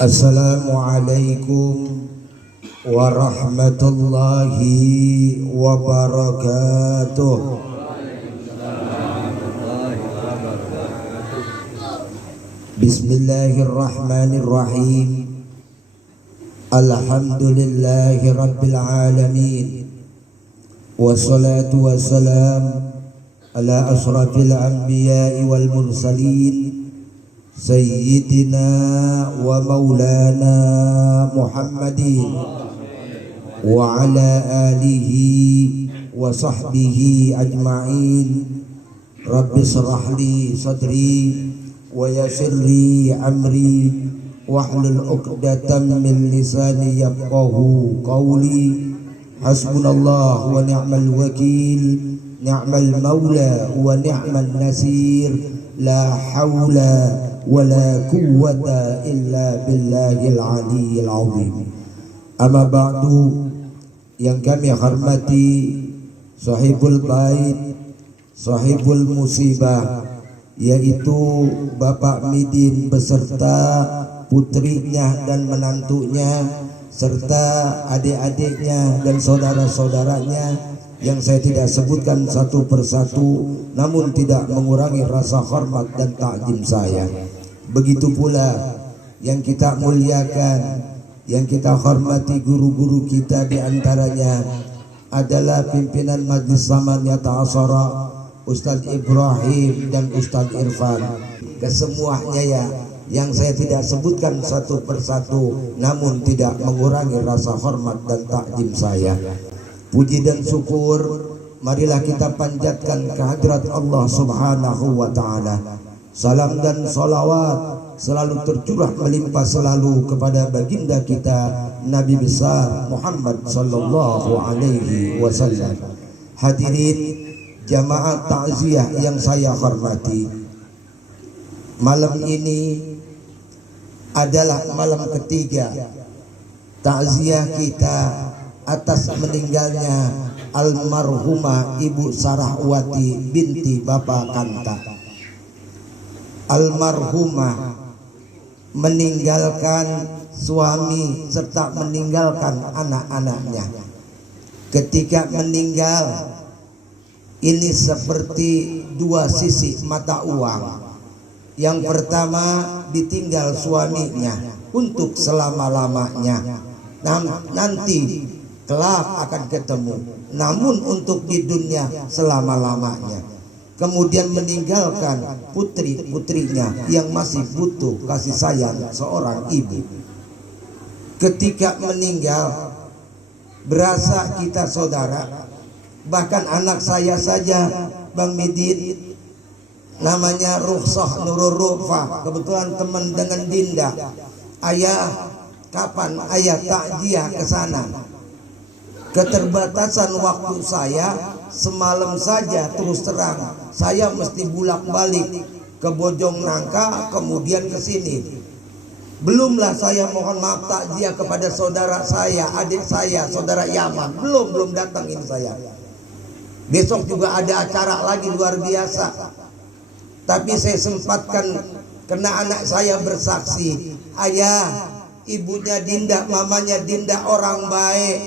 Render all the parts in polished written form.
Assalamualaikum warahmatullahi wabarakatuh. Bismillahirrahmanirrahim. Alhamdulillahi rabbil alamin. Wassalatu wassalam ala asrafil anbiya'i wal mursalin Sayyidina wa maulana Muhammadin wa ala alihi wa sahbihi ajma'in. Rabbi shrah li sadri wa yassir li amri wahlul 'uqdatam min lisani yafqahu qawli. Hasbunallah wa ni'mal wakil, ni'mal maula wa ni'man nasir. La haula wala quwwata illa billahil aliyyil azim. Amma ba'du, yang kami hormati sahibul bait, sahibul musibah, yaitu Bapak Midin beserta putrinya dan menantunya serta adik-adiknya dan saudara-saudaranya yang saya tidak sebutkan satu persatu, namun tidak mengurangi rasa hormat dan takjim saya. Begitu pula yang kita muliakan, yang kita hormati guru-guru kita, di antaranya adalah pimpinan Majlis Samaniyah Ta'asara Ustadz Ibrahim dan Ustadz Irfan. Kesemuanya ya, yang saya tidak sebutkan satu persatu, namun tidak mengurangi rasa hormat dan takjim saya. Puji dan syukur marilah kita panjatkan kehadirat Allah Subhanahu wa ta'ala. Salam dan salawat selalu tercurah melimpah selalu kepada baginda kita Nabi besar Muhammad sallallahu alaihi wasallam. Hadirin jamaah takziah yang saya hormati, malam ini adalah malam ketiga takziah kita atas meninggalnya almarhumah Ibu Sarahwati binti Bapak Kanta. Almarhumah meninggalkan suami serta meninggalkan anak-anaknya. Ketika meninggal, ini seperti dua sisi mata uang. Yang pertama, ditinggal suaminya untuk selama-lamanya. Nanti kelak akan ketemu, namun untuk di dunia selama-lamanya. Kemudian meninggalkan putri-putrinya yang masih butuh kasih sayang seorang ibu. Ketika meninggal, berasa kita saudara. Bahkan anak saya saja, Bang Midin, namanya Rukhsah Nurul Rufa, kebetulan teman dengan Dinda. Ayah, kapan ayah takziah ke sana? Keterbatasan waktu saya, semalam saja terus terang saya mesti bolak-balik ke Bojong Nangka, kemudian ke sini. Belumlah saya mohon maaf takziah kepada saudara saya, adik saya, saudara Yaman. Belum datang ini saya. Besok juga ada acara lagi luar biasa. Tapi saya sempatkan karena anak saya bersaksi, ayah, ibunya Dinda, mamanya Dinda orang baik.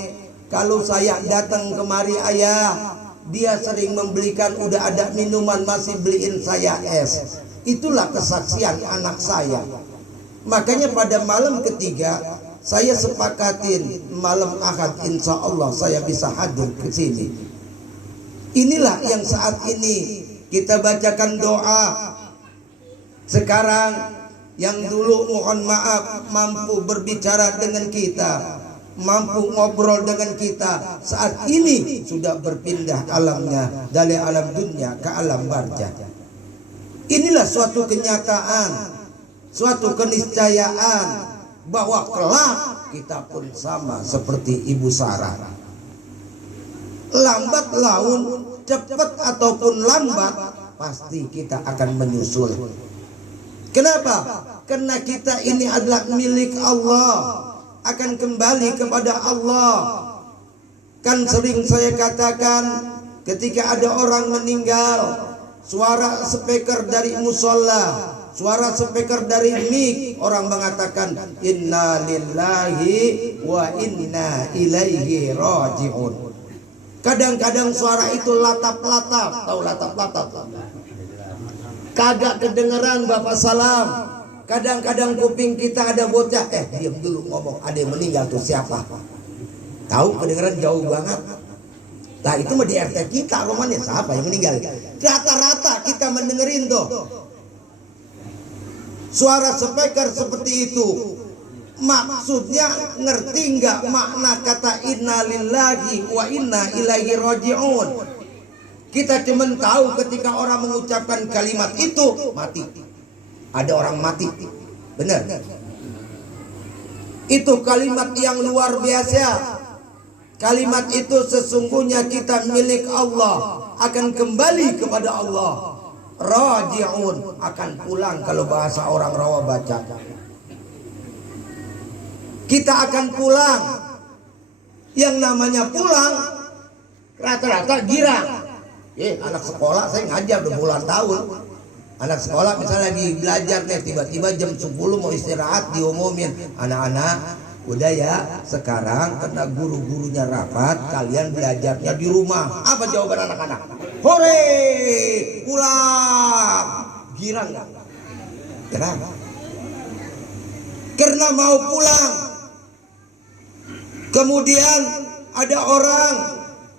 Kalau saya datang kemari ayah, dia sering membelikan, udah ada minuman masih beliin saya es. Itulah kesaksian anak saya. Makanya pada malam ketiga saya sepakatin malam Ahad insya Allah saya bisa hadir ke sini. Inilah yang saat ini kita bacakan doa. Sekarang yang dulu mohon maaf mampu berbicara dengan kita, mampu ngobrol dengan kita, saat ini sudah berpindah alamnya dari alam dunia ke alam barzah. Inilah suatu kenyataan, suatu keniscayaan bahwa kelak kita pun sama seperti Ibu Sarah. Lambat laun, cepat ataupun lambat, pasti kita akan menyusul. Kenapa? Karena kita ini adalah milik Allah, akan kembali kepada Allah. Kan sering saya katakan, ketika ada orang meninggal, suara speaker dari musola, suara speaker dari mic, orang mengatakan inna lillahi wa inna ilaihi raji'un. Kadang-kadang suara itu latap-latap, tahu latap-latap? Kagak kedengeran Bapak Salam. Kadang-kadang kuping kita ada bocah, diam dulu ngomong, ada yang meninggal tuh siapa? Tahu kedengeran jauh banget. Nah itu mah di RT kita, rumahnya siapa yang meninggal? Rata-rata kita mendengerin tuh suara speaker seperti itu. Maksudnya ngerti nggak makna kata inna lillahi wa inna ilaihi raji'un? Kita cuma tahu ketika orang mengucapkan kalimat itu mati. Ada orang mati, benar? Itu kalimat yang luar biasa. Kalimat itu sesungguhnya kita milik Allah, akan kembali kepada Allah. Raji'un, akan pulang kalau bahasa orang Rawa baca. Kita akan pulang. Yang namanya pulang rata-rata girang. Anak sekolah saya ngajar udah puluhan tahun. Anak sekolah misalnya lagi belajar nih, tiba-tiba jam 10 mau istirahat diumumin, anak-anak udah ya sekarang karena guru-gurunya rapat, kalian belajarnya di rumah. Apa jawaban anak-anak? Hore, pulang. Girang nggak? Girang. Karena mau pulang. Kemudian ada orang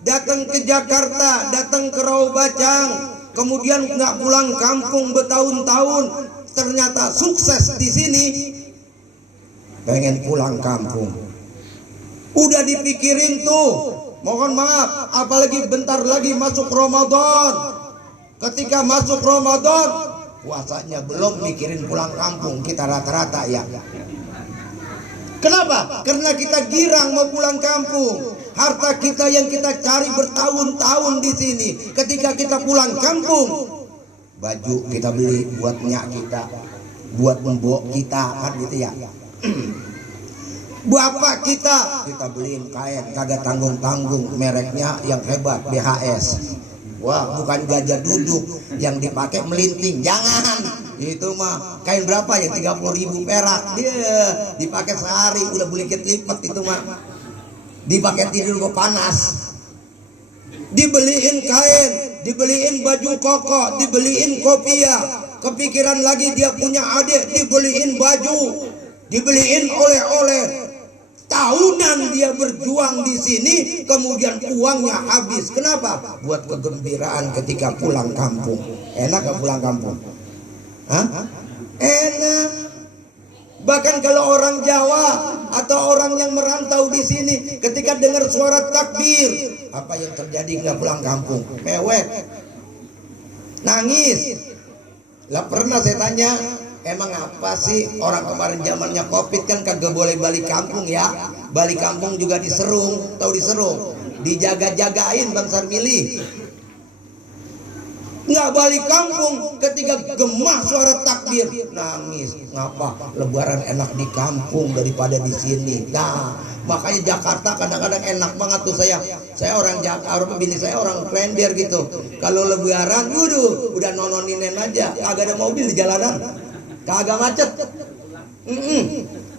datang ke Jakarta, datang ke Rawabacang, kemudian nggak pulang kampung bertahun-tahun, ternyata sukses di sini, pengen pulang kampung. Udah dipikirin tuh, mohon maaf, apalagi bentar lagi masuk Ramadan. Ketika masuk Ramadan, puasanya belum mikirin pulang kampung kita rata-rata ya. Kenapa? Karena kita girang mau pulang kampung. Harta kita yang kita cari bertahun-tahun di sini, ketika kita pulang kampung, baju kita beli buat nyak kita, buat mbok kita, kan gitu ya. Bapak kita beliin kain kagak tanggung-tanggung, mereknya yang hebat, BHS. Wah, bukan gajah duduk yang dipakai melinting, jangan. Itu mah kain berapa ya, 30.000 perak. Dia dipakai sehari udah buliket lipat itu mah. Dipakai tidur kok panas. Dibeliin kain, dibeliin baju koko, dibeliin kopiah. Kepikiran lagi dia punya adik, dibeliin baju, dibeliin oleh-oleh. Tahunan dia berjuang di sini, kemudian uangnya habis. Kenapa? Buat kegembiraan ketika pulang kampung. Enak gak pulang kampung? Hah? Enak. Bahkan kalau orang Jawa atau orang yang merantau di sini, ketika dengar suara takbir, apa yang terjadi nggak pulang kampung? Mewek, nangis. Lah pernah saya tanya, emang apa sih orang kemarin zamannya Covid kan kagak boleh balik kampung ya? Balik kampung juga diserung, tahu diserung? Dijaga-jagain Bang Sarmili. Nggak balik kampung, ketika gemah suara takbir nangis. Ngapa? Lebaran enak di kampung daripada di sini. Nah, makanya Jakarta kadang-kadang enak banget tuh saya orang Jakarta, bini saya orang Klender gitu. Kalau lebaran, udah nononinin aja, kagak ada mobil di jalanan, kagak macet.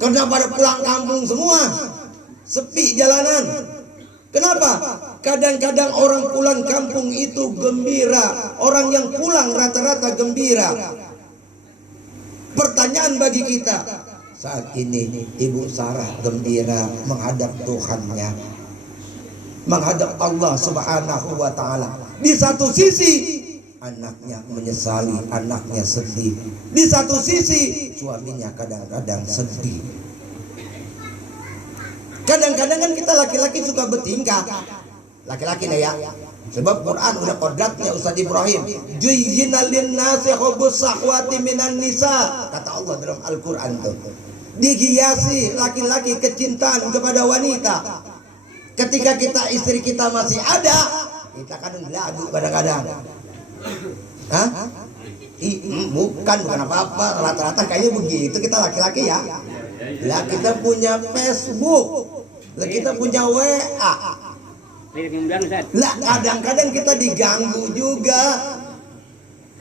Karena pada pulang kampung semua, sepi jalanan. Kenapa? Kadang-kadang orang pulang kampung itu gembira. Orang yang pulang rata-rata gembira. Pertanyaan bagi kita, saat ini Ibu Sarah gembira menghadap Tuhannya, menghadap Allah Subhanahu wa Ta'ala. Di satu sisi anaknya menyesali, anaknya sedih. Di satu sisi suaminya kadang-kadang sedih. Kadang-kadang kan kita laki-laki suka bertingkah. Laki-laki nih ya. Sebab Quran udah kodratnya Ustaz Ibrahim. Juyyina lin-nasi hubbus syahwati minan nisa. Kata Allah dalam Al-Quran tuh. Dihiasi laki-laki kecintaan kepada wanita. Ketika kita istri kita masih ada, kita kadang lagu kadang-kadang. Hah? Bukan apa-apa. Rata-rata kayaknya begitu kita laki-laki ya. Lah kita punya Facebook. Lah kita punya WA. Lah kadang-kadang kita diganggu juga.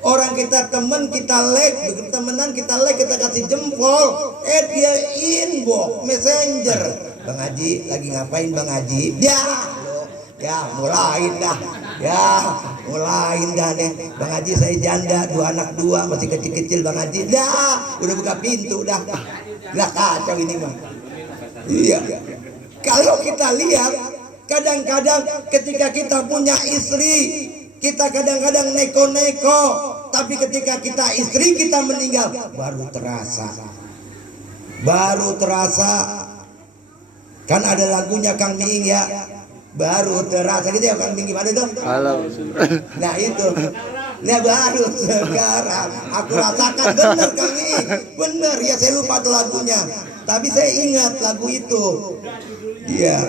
Orang kita temen, kita like, temenan kita like, kita kasih jempol, dia inbox messenger. Bang Haji lagi ngapain Bang Haji? Ya mulain dah nih Bang Haji, saya janda, 2 anak 2 masih kecil-kecil Bang Haji, udah buka pintu dah kacau ini mah. Iya, kalau kita lihat kadang-kadang ketika kita punya istri, kita kadang-kadang neko-neko, tapi ketika kita istri kita meninggal baru terasa kan ada lagunya Kang Miing ya, baru terasa gitu ya Kang Miing, gimana tuh? Halo. Nah itu, nah baru sekarang aku rasakan, bener Kang Miing, bener ya, saya lupa tuh lagunya, tapi saya ingat lagu itu. Iya.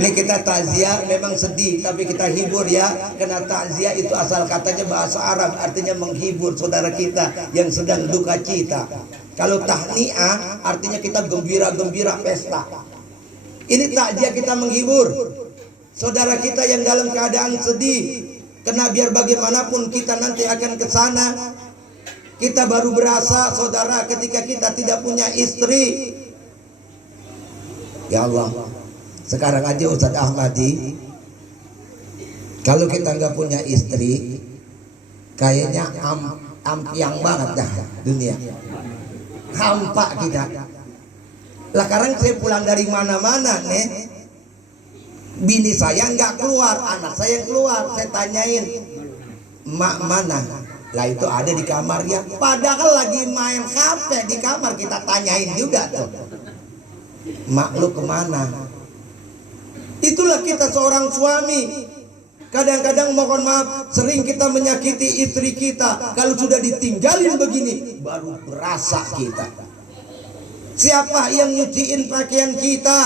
Ini kita takziah memang sedih, tapi kita hibur ya, karena takziah itu asal katanya bahasa Arab, artinya menghibur saudara kita yang sedang duka cita. Kalau tahniah artinya kita gembira-gembira pesta. Ini takziah, kita menghibur saudara kita yang dalam keadaan sedih, karena biar bagaimanapun kita nanti akan ke sana. Kita baru berasa saudara ketika kita tidak punya istri. Ya Allah, sekarang aja Ustadz Ahmadi, kalau kita nggak punya istri, kayaknya ampiang banget dah dunia, hampa kita. Lah sekarang saya pulang dari mana-mana nih, bini saya nggak keluar, anak saya keluar, saya tanyain, mak mana? Lah itu ada di kamarnya, padahal lagi main HP di kamar, kita tanyain juga tuh, mak lu kemana? Itulah kita seorang suami. Kadang-kadang mohon maaf, sering kita menyakiti istri kita. Kalau sudah ditinggalin begini, baru berasa kita. Siapa yang nyuciin pakaian kita?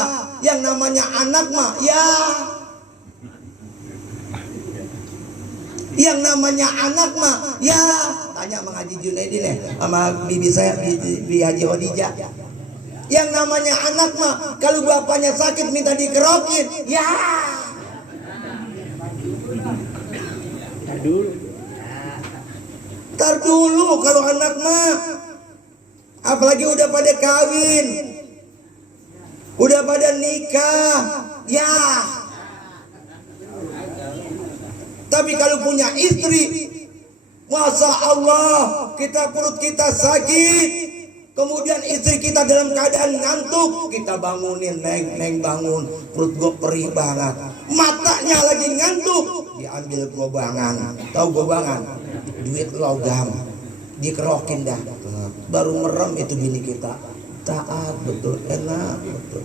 Yang namanya anak mah, ya. Yang namanya anak mah, ya. Tanya Mang Haji Junaidi nih, sama bibi saya, bibi Haji Hodijah. Yang namanya anak mah, kalau bapaknya sakit minta dikerokin, ya. Tar dulu kalau anak mah, apalagi udah pada kawin, udah pada nikah, ya. Tapi kalau punya istri, Masya Allah, perut kita sakit, kemudian istri kita dalam keadaan ngantuk, kita bangunin, neng bangun, perut gue perih banget, matanya lagi ngantuk, diambil gobangan, tahu gobangan, duit logam, dikerokin dah, baru merem itu bini kita, taat betul, enak betul,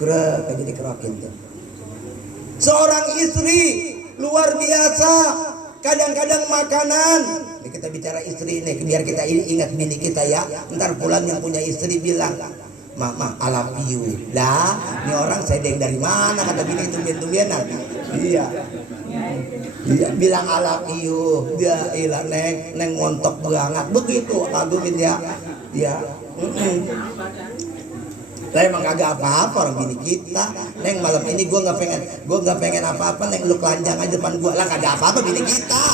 gerak aja dikerokin tuh. Seorang istri luar biasa, kadang-kadang makanan. Ini kita bicara istri nih, biar kita ingat bini kita ya. Ntar pulang yang punya istri bilang, Mama, I love you. Lah, ini orang sedeng dari mana kata bini itu tumben-tumbenan. Iya, bilang I love you. Dia ilah neng montok banget. Begitu kagumin ya. Ya. Lah emang kagak apa-apa orang bini kita. Neng malam ini gue nggak pengen apa-apa. Neng lu kelanjang aja depan gue. Lah kagak apa-apa bini kita.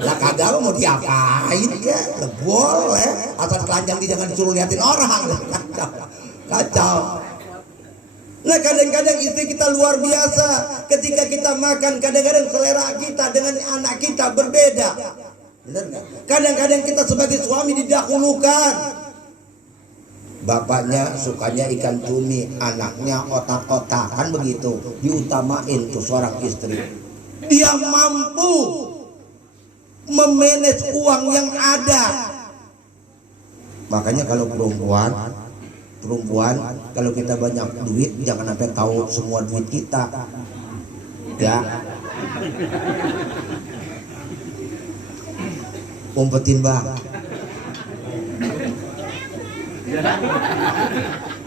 Lah kagak mau diapain ya? Lah boleh. Asal telanjang dia jangan disuruh liatin orang. Kacau. Nah kadang-kadang istri kita luar biasa. Ketika kita makan, kadang-kadang selera kita dengan anak kita berbeda. Benar nggak? Kadang-kadang kita sebagai suami didahulukan. Bapaknya sukanya ikan cumi, anaknya otak-otak, kan begitu. Diutamain tuh seorang istri. Dia mampu memanage uang yang ada. Makanya kalau perempuan kalau kita banyak duit, jangan sampai tahu semua duit kita. Ya. Umpetin bang.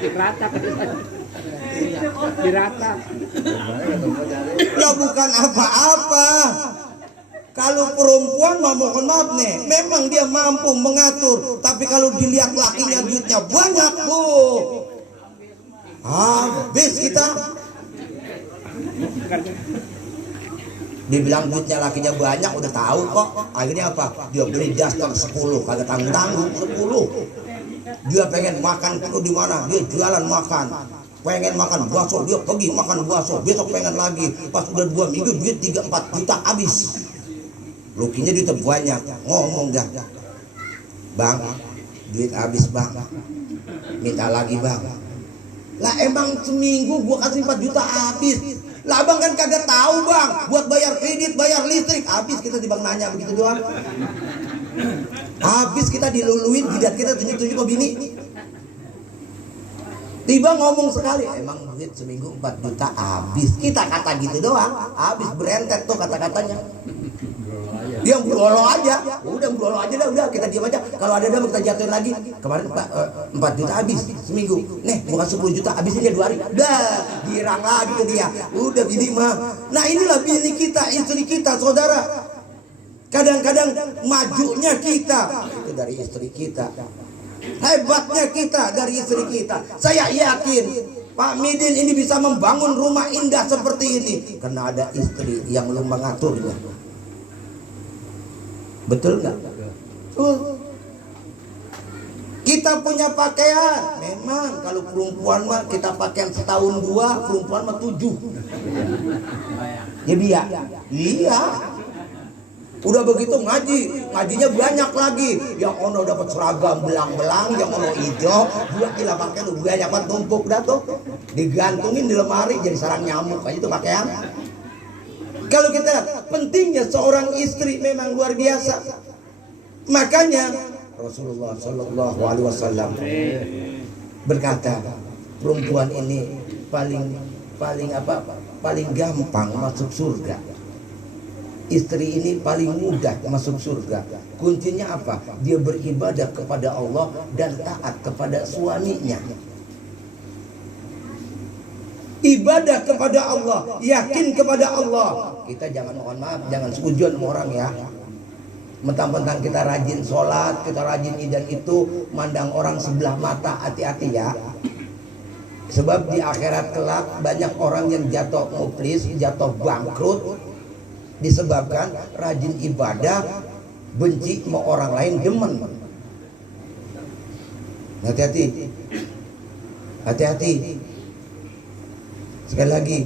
Diratap. Ya bukan apa-apa. Kalau perempuan mah mohon maaf nih, memang dia mampu mengatur. Tapi kalau dilihat lakinya duitnya banyak, bu, habis kita. Dia bilang duitnya lakinya banyak, udah tahu kok. Akhirnya apa? Dia beli daster 10, kagak tanggung-tanggung 10. Dia pengen makan di mana? Dia jualan makan. Pengen makan bakso, dia pergi makan bakso. Besok pengen lagi. Pas udah 2 minggu duit 3-4 juta habis. Lukinya duit banyak. Ngomong dah, bang, duit habis bang, minta lagi bang. Lah emang seminggu gua kasih 4 juta habis. Lah abang kan kagak tahu bang, buat bayar kredit, bayar listrik habis. Kita tiba nanya begitu doang. Habis kita diluluin, jidat kita tunjuk-tunjuk ke bini. Tiba ngomong sekali, emang duit seminggu 4 juta habis. Kita kata gitu doang, habis berentet tuh kata-katanya. Dia berolo aja, udah berolo aja dah, udah kita diam aja. Kalau ada kita jatuhin lagi. Kemarin Pak 4 juta habis seminggu. Nih bukan 10 juta habisinnya 2 hari. Dah girang lagi ke dia. Udah bini mah. Nah inilah bini kita, istri kita, saudara. Kadang-kadang majunya kita itu dari istri kita. Hebatnya kita dari istri kita. Saya yakin Pak Midin ini bisa membangun rumah indah seperti ini karena ada istri yang mengaturnya. Betul nggak? Kita punya pakaian. Memang kalau perempuan mah kita pakaian setahun 2, perempuan mah 7. Ya biar. Iya. Udah begitu ngajinya banyak lagi. Yang ono dapat seragam belang-belang, yang ono hijau, buat dilapakkan banyak banget tumpuk dah tuh. Digantungin di lemari jadi sarang nyamuk aja itu pakaian. Kalau kita pentingnya seorang istri memang luar biasa. Makanya Rasulullah Shallallahu Alaihi Wasallam berkata, perempuan ini paling gampang masuk surga. Istri ini paling mudah masuk surga. Kuncinya apa? Dia beribadah kepada Allah dan taat kepada suaminya. Ibadah kepada Allah, yakin kepada Allah. Kita jangan, mohon maaf, jangan seujuan sama orang ya. Mentang-mentang kita rajin sholat, kita rajin ini dan itu, mandang orang sebelah mata, hati-hati ya. Sebab di akhirat kelak banyak orang yang jatuh muflis, jatuh bangkrut disebabkan rajin ibadah, benci sama orang lain, demen. Hati-hati. Hati-hati. Sekali lagi,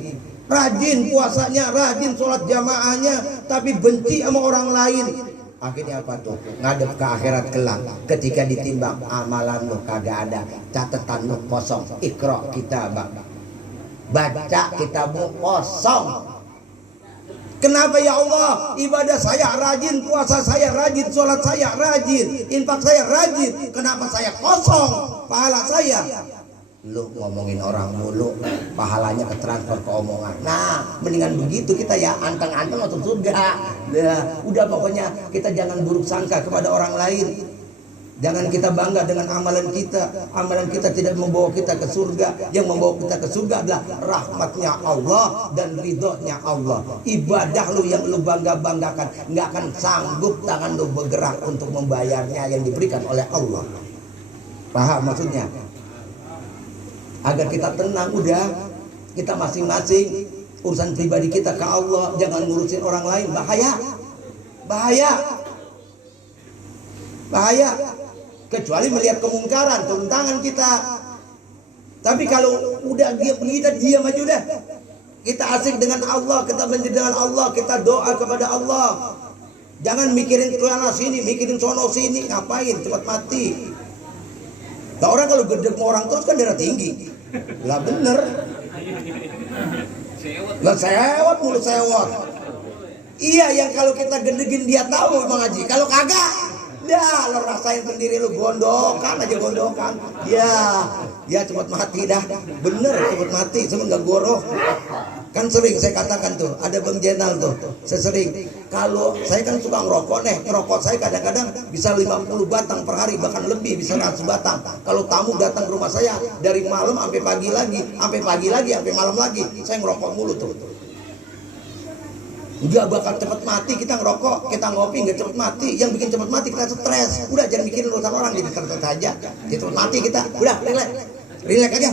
rajin puasanya, rajin sholat jamaahnya, tapi benci sama orang lain. Akhirnya apa tuh? Ngadep ke akhirat kelak. Ketika ditimbang, amalan lu kagak ada, catatan lu kosong. Iqra kitabak, baca kitabmu kosong. Kenapa ya Allah? Ibadah saya rajin, puasa saya rajin, sholat saya rajin, infak saya rajin. Kenapa saya kosong pahala saya? Lu ngomongin orang mulu, pahalanya ketransfer ke omongan. Nah, mendingan begitu kita ya, anteng-anteng masuk surga. Nah, udah pokoknya kita jangan buruk sangka kepada orang lain. Jangan kita bangga dengan amalan kita. Amalan kita tidak membawa kita ke surga. Yang membawa kita ke surga adalah rahmatnya Allah dan ridhonya Allah. Ibadah lu yang lu bangga-banggakan, nggak akan sanggup tangan lu bergerak untuk membayarnya yang diberikan oleh Allah. Paham maksudnya? Agar kita tenang, udah kita masing-masing urusan pribadi kita ke Allah, jangan ngurusin orang lain. Bahaya. Kecuali melihat kemungkaran, turun tangan kita. Tapi kalau udah kita diam aja udah. Kita asik dengan Allah, kita benci dengan Allah, kita doa kepada Allah. Jangan mikirin kelana sini, mikirin sono sini, ngapain? Cepat mati. Nah, orang kalau gede sama orang terus kan darah tinggi. Lah bener. Lah sewot mulut sewot. Iya, yang kalau kita gendegin dia tahu Bang Haji. Kalau kagak, dah lo rasain sendiri, lo gondokan aja gondokan. Ya cepat mati dah. Bener cepat mati, cuma nggak goroh. Kan sering saya katakan tuh, ada Bang Jenal tuh, saya sering. Kalau saya kan suka ngerokok nih, ngerokok saya kadang-kadang bisa 50 batang per hari, bahkan lebih, bisa 100 batang. Kalau tamu datang ke rumah saya, dari malam sampai pagi lagi, sampai malam lagi, saya ngerokok mulu tuh. Nggak bakal cepet mati kita ngerokok, kita ngopi nggak cepet mati. Yang bikin cepet mati kita stres. Udah jangan mikirin urusan orang, jadi stres aja. Jadi cepet mati kita, udah relax aja.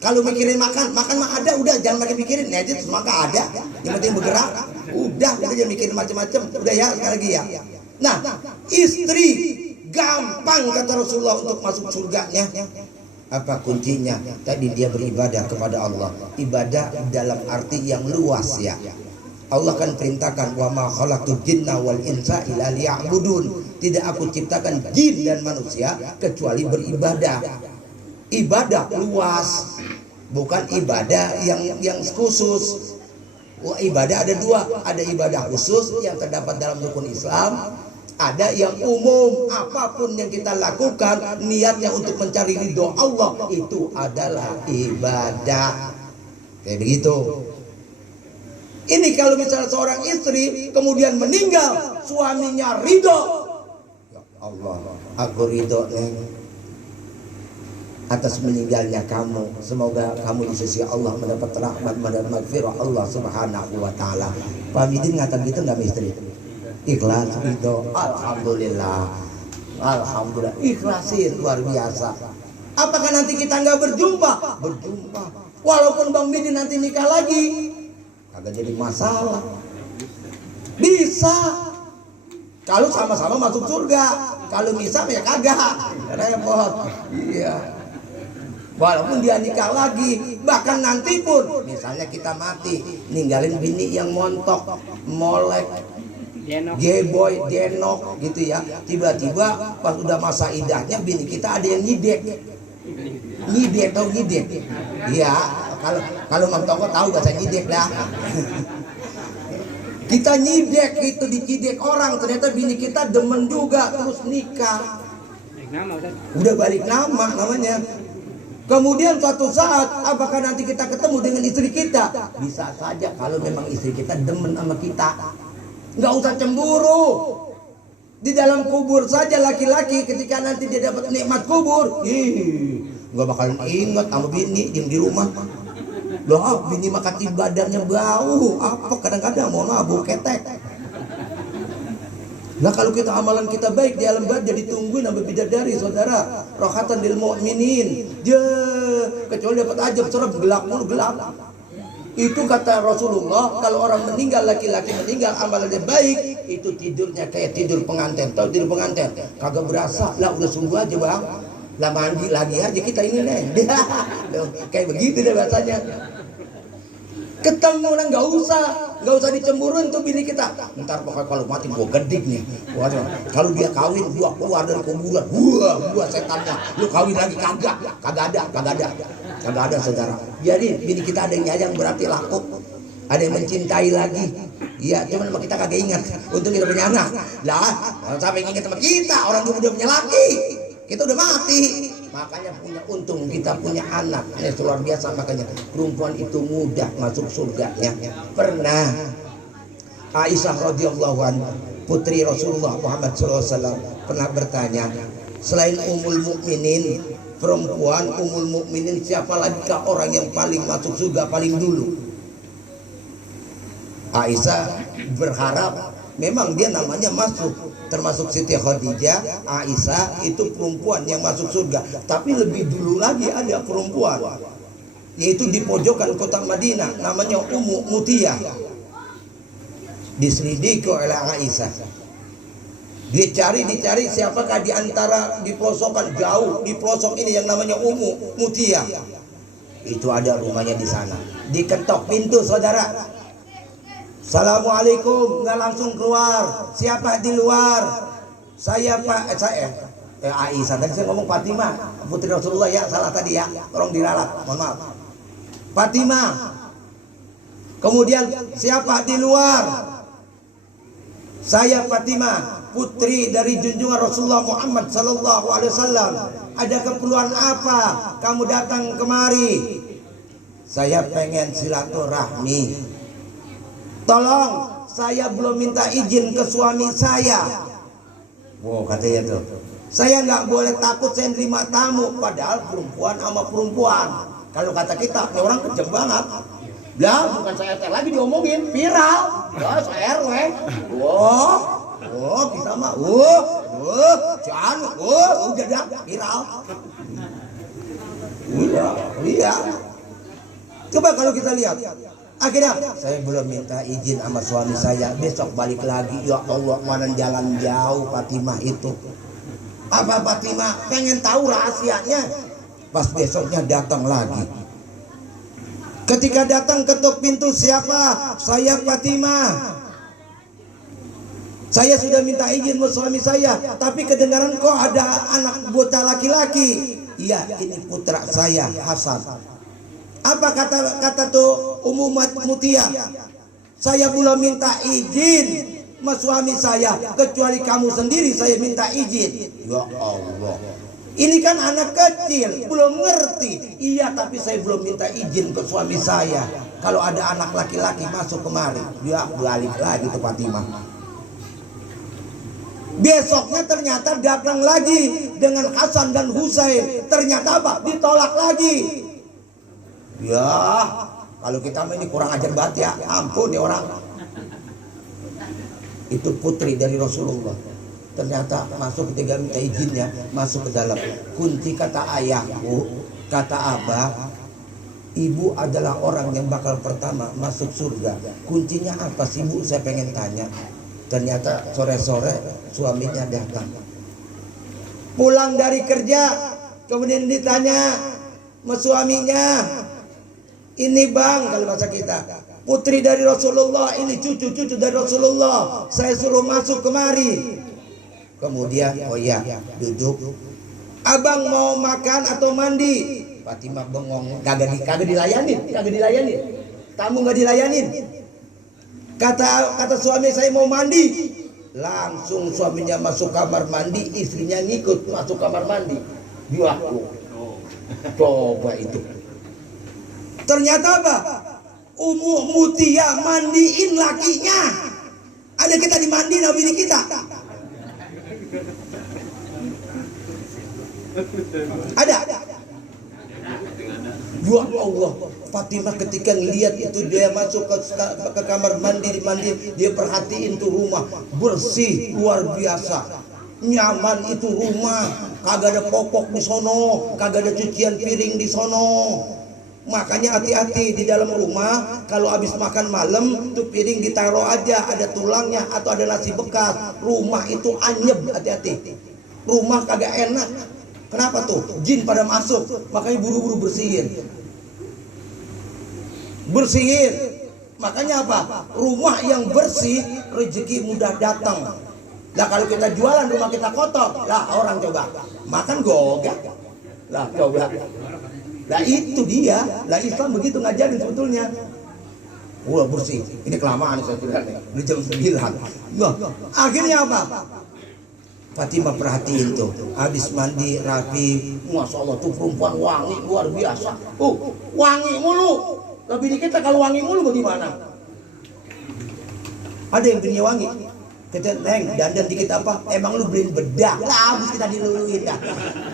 Kalau mikirin makan mah ada, udah jangan makin pikirin. Nah itu semangka ada, yang penting bergerak. udah jangan mikir macam-macam. Udah ya, sekali lagi ya. Nah, istri gampang kata Rasulullah untuk masuk surganya. Apa kuncinya? Tadi dia beribadah kepada Allah. Ibadah dalam arti yang luas ya. Allah kan perintahkan wa ma khalaqtul jinna wal insa illa liya'budun. Tidak aku ciptakan jin dan manusia kecuali beribadah. Ibadah luas, bukan ibadah yang khusus. Wah, ibadah ada dua, ada ibadah khusus yang terdapat dalam rukun Islam. Ada yang umum, apapun yang kita lakukan niatnya untuk mencari ridho Allah, itu adalah ibadah. Kayak begitu. Ini kalau misalnya seorang istri kemudian meninggal, suaminya ridho, ya Allah, aku ridho neng atas meninggalnya kamu. Semoga kamu di sisi Allah mendapat rahmat, mendapat maghfirah Allah Subhanahu wa taala. Pak Midin ngata gitu enggak istri? Ikhlas itu, alhamdulillah, alhamdulillah, ikhlasin luar biasa. Apakah nanti kita nggak berjumpa? Berjumpa. Walaupun Bang Midin nanti nikah lagi, kagak jadi masalah. Bisa. Kalau sama-sama masuk surga. Kalau misal ya kagak. Repot. Iya. Walaupun dia nikah lagi, bahkan nanti pun, misalnya kita mati, ninggalin bini yang montok, molek, geboy, denok gitu ya. Tiba-tiba pas udah masa idahnya bini kita ada yang ngidek. Ngidek tau ngidek? Iya, kalau Mang Tongko tahu bahasa ngidek dah. Kita nyidek itu dicidek orang, ternyata bini kita demen juga terus nikah. Udah balik nama namanya. Kemudian suatu saat, apakah nanti kita ketemu dengan istri kita? Bisa saja kalau memang istri kita demen sama kita. Nggak usah cemburu. Di dalam kubur saja laki-laki ketika nanti dia dapat nikmat kubur, nggak bakalan ingat sama bini yang di rumah. Loh, bini makan badannya bau. Apa kadang-kadang mau bau ketek. Nah kalau kita amalan kita baik di alam barzah ditungguin sama bidadari saudara, rohatan lil mu'minin. Kecuali dapat ajab serap gelap mulu gelap. Itu kata Rasulullah, kalau orang meninggal, laki-laki meninggal amalannya baik, itu tidurnya kayak tidur pengantin. Tahu tidur pengantin? Kagak berasa. Lah udah sungguh aja bang. Lah mandi lagi aja kita ini nih. Kayak begitu deh bahasanya. Ketemu orang nggak usah dicemburuin tuh bini kita. Ntar pokoknya kalau mati gua gedik nih. Waduh, kalau dia kawin gua keluar dari kuburan. Gua setannya. Lu kawin lagi kagak ada saudara. Jadi bini kita ada yang nyayang berarti laku. Ada yang mencintai lagi. Iya, cuman sama kita kagak ingat. Untung kita punya anak. Lah, sampai ingat sama kita, orang dia udah punya laki. Kita udah mati. Makanya punya untung kita punya anak. Ini luar biasa, makanya perempuan itu mudah masuk surganya. Pernah Aisyah radhiyallahu anha, putri Rasulullah Muhammad SAW, pernah bertanya, selain Ummul Mukminin, perempuan Ummul Mukminin, siapa lagi kah orang yang paling masuk surga paling dulu? Aisyah berharap memang dia namanya masuk, termasuk Siti Khadijah, Aisyah itu perempuan yang masuk surga. Tapi lebih dulu lagi ada perempuan, yaitu di pojokan kota Madinah, namanya Ummu Mutiyah. Diselidiki oleh Aisyah. Dicari siapakah di antara di pelosokan jauh, di pelosok ini yang namanya Ummu Mutiyah. Itu ada rumahnya di sana. Diketok pintu saudara. Assalamualaikum, nggak langsung keluar. Siapa di luar? Saya Pak, Aisyah. Tadi saya ngomong Fatimah, putri Rasulullah ya, salah tadi ya. Tolong diralat, mohon maaf. Fatimah. Kemudian siapa di luar? Saya Fatimah, putri dari junjungan Rasulullah Muhammad sallallahu alaihi wasallam. Ada keperluan apa kamu datang kemari? Saya pengen silaturahmi. Tolong, saya belum minta izin ke suami saya. Wow, katanya tuh. Saya nggak boleh takut saya nerima tamu. Padahal perempuan sama perempuan. Kalau kata kita, ini orang kejam banget. Lah, bukan saya RT lagi diomongin, viral. Wah, saya RW. Wah, kita mah. Jangan. Udah dah, viral. Iya. Coba kalau kita lihat. Akhirnya saya belum minta izin sama suami saya, besok balik lagi. Ya Allah, mana jalan jauh Fatimah itu. Apa Fatimah pengen tahu rahasianya? Pas besoknya datang lagi. Ketika datang ketuk pintu, siapa? Saya Fatimah. Saya sudah minta izin sama suami saya, tapi kedengaran kok ada anak bocah laki-laki. Iya, ini putra saya Hasan. Apa kata tuh Ummu Mutia? Saya belum minta izin sama suami saya, kecuali kamu sendiri saya minta izin. Ya Allah, ini kan anak kecil, belum ngerti. Iya, tapi saya belum minta izin ke suami saya. Kalau ada anak laki-laki masuk kemari, dia balik lagi ke Fatimah. Besoknya ternyata datang lagi dengan Hasan dan Husain. Ternyata apa? Ditolak lagi. Ya, kalau kita ini kurang ajar banget ya. Ampun ya orang. Itu putri dari Rasulullah. Ternyata masuk ketika minta izinnya, masuk ke dalam. Kunci kata ayahku, kata abah, ibu adalah orang yang bakal pertama masuk surga. Kuncinya apa sih bu? Saya pengen tanya. Ternyata sore-sore suaminya datang. Pulang dari kerja, kemudian ditanya sama suaminya, ini bang, kalau bahasa kita, putri dari Rasulullah, ini cucu-cucu dari Rasulullah, saya suruh masuk kemari. Kemudian, oh iya, duduk. Abang mau makan atau mandi? Fatimah bengong, kagak dilayanin. Tamu nggak dilayanin. Kata suami, saya mau mandi. Langsung suaminya masuk kamar mandi, istrinya ngikut masuk kamar mandi. Dia coba itu. Ternyata apa? Ummu Mutia mandiin lakinya. Ada kita dimandiin sama bini kita. Ada. Ya Allah, Fatimah ketika lihat itu, dia masuk ke kamar mandi, dia perhatiin tuh rumah bersih luar biasa, nyaman itu rumah, kagak ada popok di sono, kagak ada cucian piring di sono. Makanya hati-hati di dalam rumah, kalau habis makan malam tuh piring ditaruh aja, ada tulangnya atau ada nasi bekas. Rumah itu anyep, hati-hati. Rumah kagak enak. Kenapa tuh? Jin pada masuk, makanya buru-buru bersihin. Makanya apa? Rumah yang bersih, rezeki mudah datang. Lah kalau kita jualan rumah kita kotor, lah orang coba makan gogak. Lah coba. Lah itu dia. Lah Islam begitu ngajarin sebetulnya. Wah bersih. Ini kelamaan saya bilang nih. Udah jam 9. Nah, akhirnya apa? Fatimah perhatiin tuh, habis mandi rapi, masya Allah tuh perempuan wangi luar biasa. Wangi mulu. Tapi kita kalau wangi mulu bagaimana? Ada yang bininya wangi. Kita dandan dikit apa? Emang lu beliin bedak? Lah habis kita diluluin dah.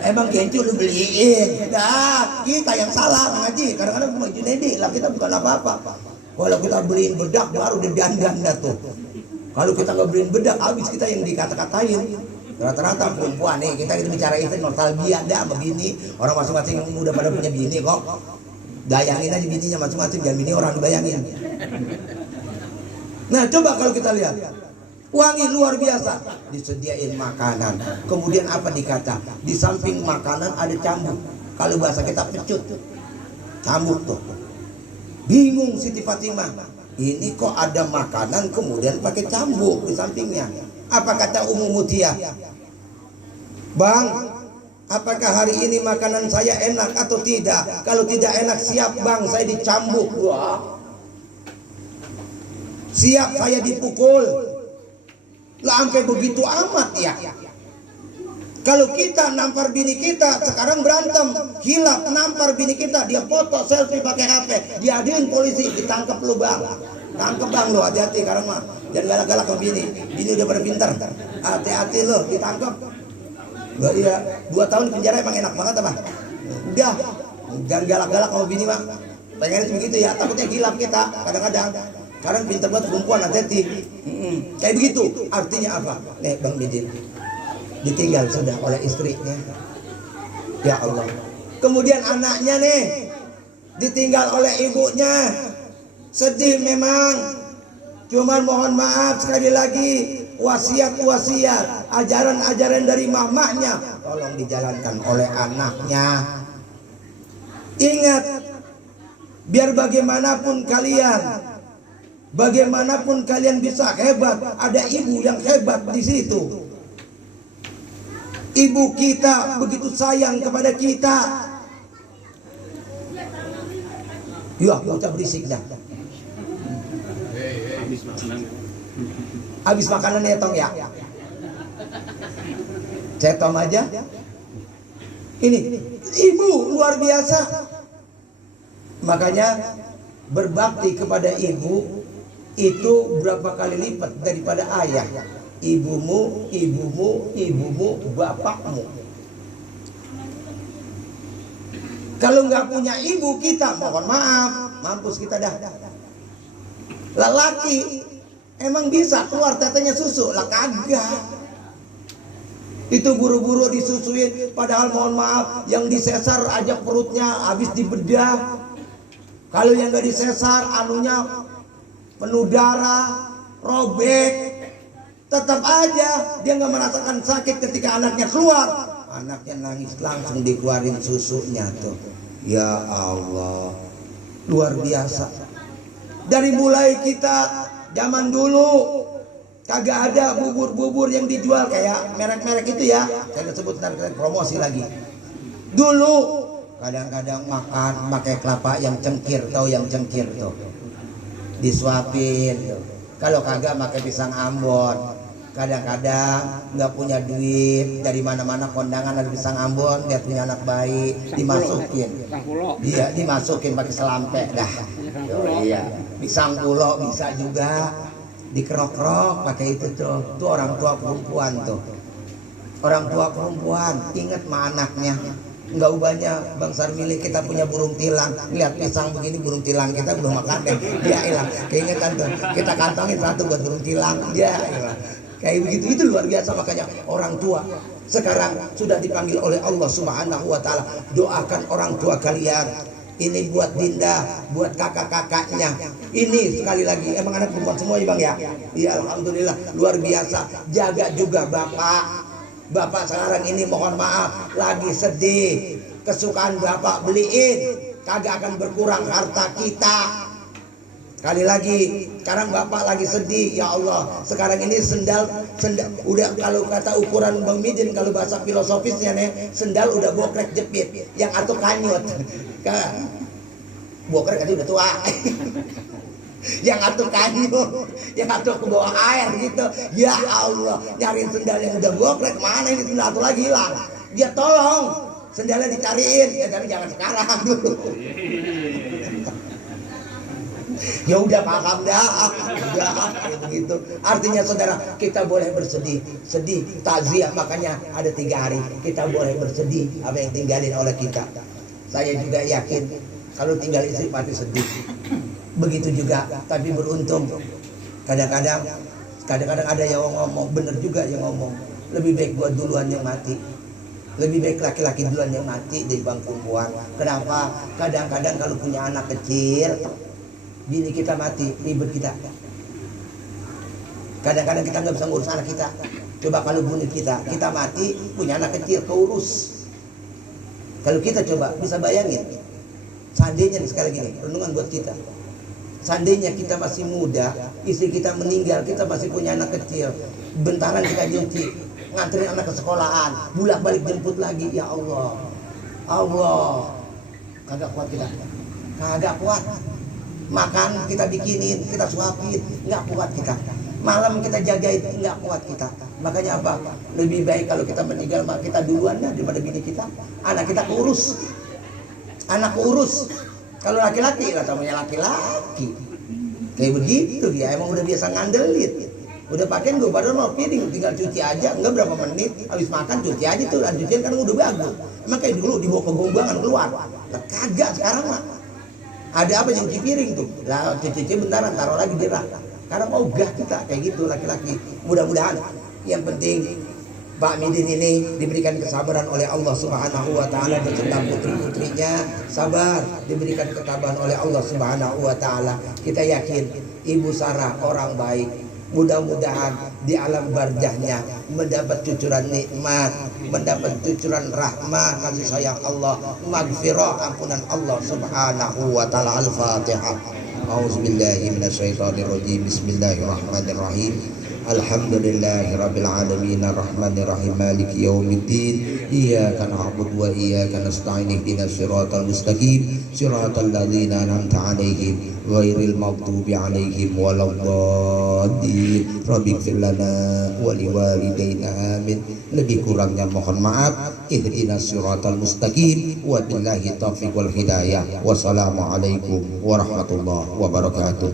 Emang kencu lu beliin? Dah kita yang salah ngaji. Kadang-kadang cuma Junedi lah, kita bukan apa-apa. Kalau kita beliin bedak baru didandan dah tuh. Kalau kita nggak beliin bedak, habis kita yang dikata-katain. Rata-rata perempuan nih, kita bicara itu nostalgia dah begini. Orang masing-masing udah pada punya bini kok. Bayangin aja bininya masing-masing, jangan bini orang dibayangin. Nah coba kalau kita lihat, wangi luar biasa, disediain makanan. Kemudian apa dikata? Di samping makanan ada cambuk. Kalau bahasa kita pecut, cambuk tuh. Bingung Siti Fatimah, ini kok ada makanan kemudian pakai cambuk di sampingnya. Apa kata Ummu Mutia? Bang, apakah hari ini makanan saya enak atau tidak? Kalau tidak enak, siap bang, saya dicambuk. Wah. Siap saya dipukul. Lah sampai begitu amat ya. Kalau kita nampar bini kita, sekarang berantem, hilaf nampar bini kita, dia foto selfie pakai HP, diaduin polisi, ditangkap lu bang. Tangkep bang lo, hati-hati sekarang mah. Jangan galak-galak sama bini. Bini udah pada pintar. Hati-hati lo, ditangkap. Gak iya, 2 tahun penjara emang enak banget apa? Udah, jangan galak-galak sama bini mah. Pengennya begitu ya, takutnya hilaf kita kadang-kadang. Sekarang pintar banget perempuan, hati-hati. Kayak begitu, artinya apa? Nih Bang Midin, ditinggal sudah oleh istrinya. Ya Allah. Kemudian anaknya nih, ditinggal oleh ibunya. Sedih memang. Cuman mohon maaf sekali lagi, wasiat-wasiat, ajaran-ajaran dari mamahnya tolong dijalankan oleh anaknya. Ingat, biar bagaimanapun kalian bisa hebat, ada ibu yang hebat di situ. Ibu kita begitu sayang kepada kita. Ya, bocah berisik dah. Habis makanan ya Tong ya. Saya Tom aja. Ini ibu luar biasa. Makanya berbakti kepada ibu itu berapa kali lipat daripada ayah. Ibumu, bapakmu. Kalau nggak punya ibu kita, mohon maaf, mampus kita dah. Lelaki emang bisa keluar tetenya susu, lah kagak. Itu buru-buru disusuin, padahal mohon maaf, yang disesar aja perutnya habis dibedah. Kalau yang nggak disesar, anunya penuh darah, robek. Tetap aja dia nggak merasakan sakit ketika anaknya keluar. Anaknya nangis langsung dikeluarin susunya tuh. Ya Allah, luar biasa. Dari mulai kita zaman dulu kagak ada bubur-bubur yang dijual kayak merek-merek itu ya. Saya sebut nanti promosi lagi. Dulu kadang-kadang makan pakai kelapa yang cengkir, tahu yang cengkir tuh. Disuapin tuh. Kalau kagak pakai pisang Ambon. Kadang-kadang nggak punya duit, dari mana-mana kondangan ada pisang Ambon, dia punya anak bayi, dimasukin. Iya, dimasukin pakai selampe dah. Oh, iya. Pisang pulo bisa juga dikerok-kerok pakai itu tuh. Itu orang tua perempuan tuh. Orang tua perempuan ingat sama anaknya. Enggak ubahnya Bang Sarmili, kita punya burung tilang. Lihat pisang begini, burung tilang kita belum makan deh. Dia hilang. Keingetan tuh. Kita kantongin satu buat burung tilang. Dia hilang. Kayak begitu, itu luar biasa. Makanya orang tua sekarang sudah dipanggil oleh Allah Subhanahu wa Ta'ala. Doakan orang tua kalian. Ini buat Dinda, buat kakak-kakaknya. Ini sekali lagi, emang anak perempuan semua ya Bang ya? Iya, alhamdulillah, luar biasa. Jaga juga Bapak. Bapak sekarang ini mohon maaf, lagi sedih. Kesukaan Bapak beliin, kagak akan berkurang harta kita. Kali lagi, sekarang Bapak lagi sedih, ya Allah. Sekarang ini sendal udah, kalau kata ukuran Bang Midin, kalau bahasa filosofisnya nih, sendal udah bokrek jepit, yang atau kanyut. Bokrek aja udah tua. Yang atau kanyut, yang atau ke bawah air gitu. Ya Allah, nyariin sendal yang udah bokrek, mana ini sendal atau lagi hilang. Dia tolong, sendalnya dicariin, ya tapi jangan sekarang dulu. Ya udah paham dah, udah kayak begitu. Artinya saudara, kita boleh bersedih, sedih, takziah, makanya ada 3 hari kita boleh bersedih apa yang tinggalin oleh kita. Saya juga yakin kalau tinggal istri pasti sedih. Begitu juga, tapi beruntung. Kadang-kadang ada yang ngomong, bener juga yang ngomong, lebih baik gua duluan yang mati. Lebih baik laki-laki duluan yang mati daripada perempuan. Kenapa? Kadang-kadang kalau punya anak kecil, bini kita mati, ribet kita. Kadang-kadang kita nggak bisa ngurus anak kita. Coba kalau bunuh kita mati, punya anak kecil, keurus. Kalau kita coba bisa bayangin, seandainya sekali gini, renungan buat kita. Seandainya kita masih muda, istri kita meninggal, kita masih punya anak kecil, bentaran kita nyuci, nganterin anak ke sekolahan, bolak-balik jemput lagi, ya Allah, Allah, kagak kuat kita, kagak kuat. Makan kita bikinin, kita suapin, nggak kuat kita. Malam kita jagain, nggak kuat kita. Makanya apa? Lebih baik kalau kita meninggal, kita duluan dah daripada bini kita. Anak kita keurus, anak keurus. Kalau laki-laki lah namanya laki-laki. Kayak begitu dia, emang udah biasa ngandelin. Udah pakaian gue baru mau piring, tinggal cuci aja, enggak berapa menit, habis makan cuci aja tuh, cucian kan udah bagus. Emang kayak dulu dibawa ke gombangan keluar. Lah kagak sekarang mah. Ada apa yang cuci piring tuh? Lah cuci bentaran, taruh lagi di rak. Karena mau gah kita kayak gitu laki-laki. Mudah-mudahan yang penting Pak Midin ini diberikan kesabaran oleh Allah Subhanahu wa taala beserta putri-putrinya, sabar, diberikan ketabahan oleh Allah Subhanahu wa taala. Kita yakin Ibu Sarah orang baik. Mudah-mudahan di alam barzahnya mendapat cucuran nikmat, mendapat cucuran rahmat, kasih sayang Allah, maghfirah, ampunan Allah Subhanahu wa taala. Al-Fatihah. A'udzubillahi minasyaitonirrajim. Bismillahirrahmanirrahim. Alhamdulillahi rabbil alamin arrahmanir rahim maliki yaumiddin iyyaka na'budu wa iyyaka nasta'in ihdinas siratal mustaqim siratal ladzina an'amta 'alaihim ghairil maghdubi 'alaihim waladdallin rabbighfir lana wa liwalidayna amin. Lebih kurangnya mohon maaf. Ihdinas siratal mustaqim wa billahi taufiq wal hidayah. Wassalamualaikum warahmatullahi wabarakatuh.